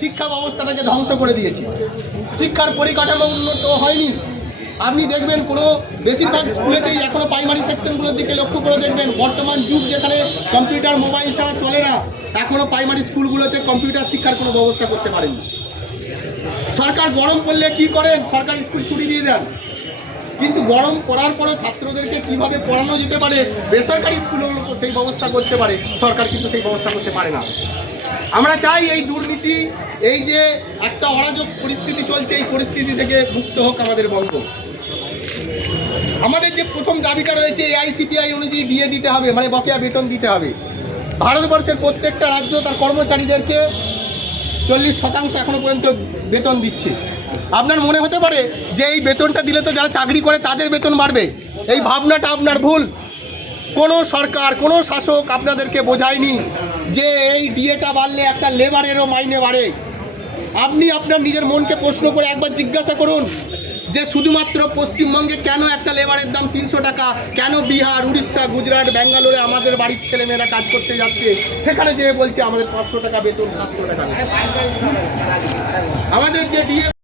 শিক্ষা ব্যবস্থাটাকে ধ্বংস করে দিয়েছে। শিক্ষার পরিকাঠামো উন্নত হয়নি। আপনি দেখবেন কোনো বেশিরভাগ স্কুলেতেই এখনও প্রাইমারি সেকশনগুলোর দিকে লক্ষ্য করে দেখবেন, বর্তমান যুগ যেখানে কম্পিউটার মোবাইল ছাড়া চলে না এখনও প্রাইমারি স্কুলগুলোতে কম্পিউটার শিক্ষার কোনো ব্যবস্থা করতে পারেনি সরকার গরম পড়লে কি করেন? সরকার স্কুল ছুটি দিয়ে দেন। কিন্তু গরম পড়ার পরও ছাত্রদেরকে কীভাবে পড়ানো যেতে পারে? বেসরকারি স্কুলগুলো সেই ব্যবস্থা করতে পারে। সরকার কিন্তু সেই ব্যবস্থা করতে পারে না। আমরা চাই এই দুর্নীতি, এই যে একটা অরাজক পরিস্থিতি চলছে, এই পরিস্থিতি থেকে মুক্ত হোক আমাদের বঙ্গ। আমাদের যে প্রথম দাবিটা রয়েছে এআইসিপিআই অনুযায়ী ডিএ দিতে হবে মানে বকেয়া বেতন দিতে হবে। ভারতবর্ষের প্রত্যেকটা রাজ্য তার কর্মচারীদেরকে চল্লিশ শতাংশ এখনও পর্যন্ত বেতন দিচ্ছে। আপনার মনে হতে পারে যে এই বেতনটা দিলে তো যারা চাকরি করে তাদের বেতন বাড়বে? এই ভাবনাটা আপনার ভুল। কোনো সরকার, কোনো শাসক আপনাদেরকে বোঝায়নি যে এই ডিএটা বাড়লে একটা লেবারেরও মাইনে বাড়ে। আপনি আপনার নিজের মনকে প্রশ্ন করে একবার জিজ্ঞাসা করুন যে শুধুমাত্র পশ্চিমবঙ্গে কেন একটা লেবারের দাম তিনশো টাকা? কেন বিহার, উড়িষ্যা, গুজরাট, ব্যাঙ্গালোরে আমাদের বাড়ির ছেলেমেয়েরা কাজ করতে যাচ্ছে? সেখানে যেয়ে বলছে আমাদের পাঁচশো টাকা বেতন, সাতশো টাকা আমাদের যে ডিএ